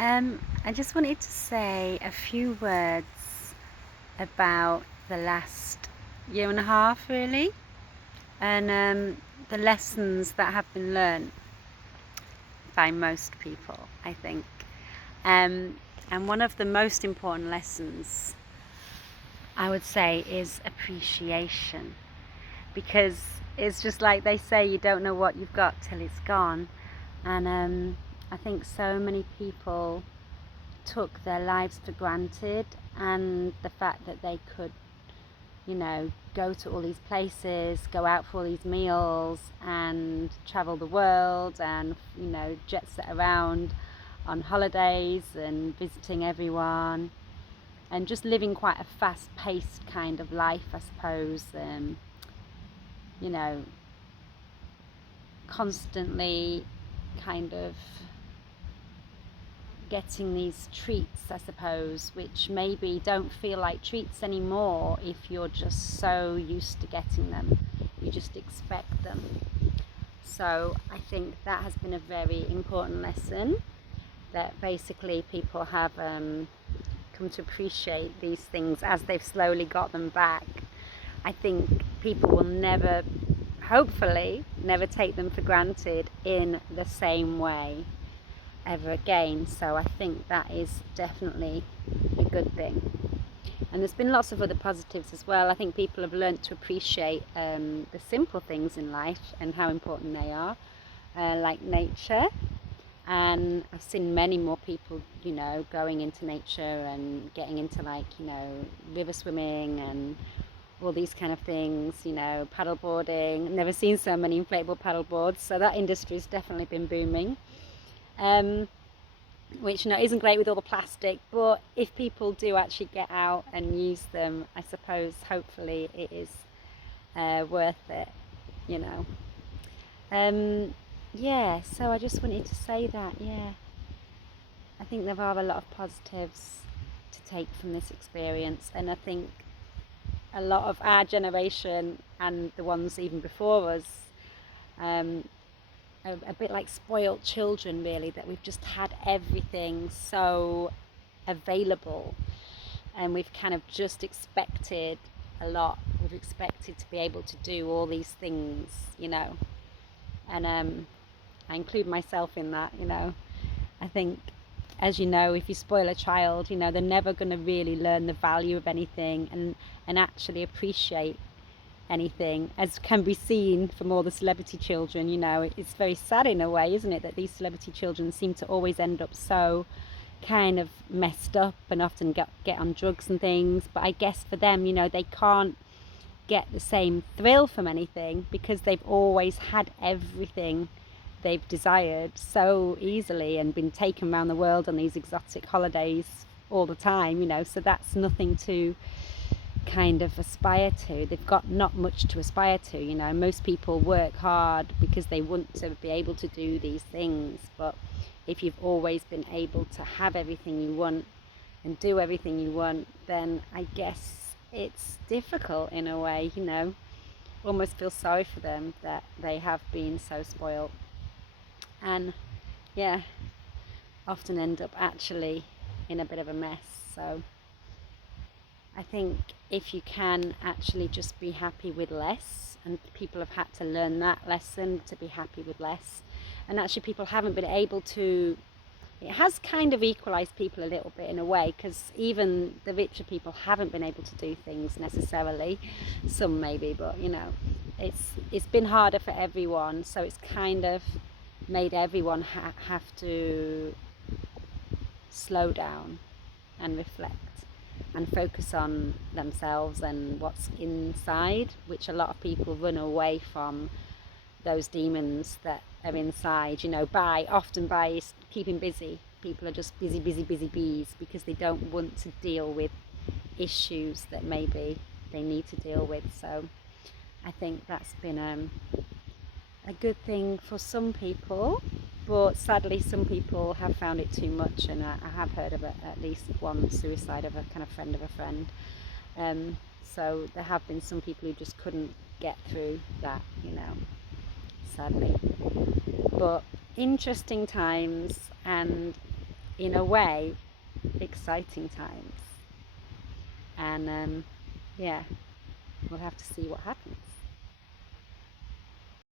I just wanted to say a few words about the last year and a half, really, and the lessons that have been learned by most people, I think. And one of the most important lessons, I would say, is appreciation, because it's just like they say, you don't know what you've got till it's gone. And I think so many people took their lives for granted, and the fact that they could, go to all these places, go out for all these meals, and travel the world, and jet set around on holidays and visiting everyone, and just living quite a fast-paced kind of life, I suppose. You know, constantly kind of getting these treats, I suppose, which maybe don't feel like treats anymore if you're just so used to getting them. You just expect them. So I think that has been a very important lesson, that basically people have come to appreciate these things as they've slowly got them back. I think people will never, hopefully, never take them for granted in the same way ever again. So I think that is definitely a good thing. And there's been lots of other positives as well. I think people have learnt to appreciate the simple things in life and how important they are, like nature. And I've seen many more people, going into nature and getting into river swimming and all these kind of things, paddleboarding. Never seen so many inflatable paddleboards, so that industry's definitely been booming. Which isn't great with all the plastic, but if people do actually get out and use them, I suppose hopefully it is worth it, yeah, so I just wanted to say that, I think there are a lot of positives to take from this experience, and I think a lot of our generation and the ones even before us a bit like spoiled children, really, that we've just had everything so available, and we've kind of just expected a lot. We've expected to be able to do all these things, and I include myself in that. I think, as if you spoil a child, they're never going to really learn the value of anything and actually appreciate anything, as can be seen from all the celebrity children. It's very sad in a way, isn't it, that these celebrity children seem to always end up so kind of messed up and often get on drugs and things. But I guess for them, they can't get the same thrill from anything because they've always had everything they've desired so easily and been taken around the world on these exotic holidays all the time, so that's nothing to kind of aspire to. They've got not much to aspire to. Most people work hard because they want to be able to do these things, but if you've always been able to have everything you want and do everything you want, then I guess it's difficult in a way. Almost feel sorry for them that they have been so spoiled, and often end up actually in a bit of a mess. So I think if you can actually just be happy with less, and people have had to learn that lesson, to be happy with less, and actually people haven't been able to, it has kind of equalized people a little bit in a way, because even the richer people haven't been able to do things necessarily, some maybe, but it's been harder for everyone, so it's kind of made everyone have to slow down and reflect and focus on themselves and what's inside, which a lot of people run away from those demons that are inside, often by keeping busy. People are just busy bees because they don't want to deal with issues that maybe they need to deal with. So I think that's been a good thing for some people, but sadly some people have found it too much, and I have heard of at least one suicide of a kind of friend of a friend. So there have been some people who just couldn't get through that, sadly. But interesting times, and in a way, exciting times. And yeah, we'll have to see what happens.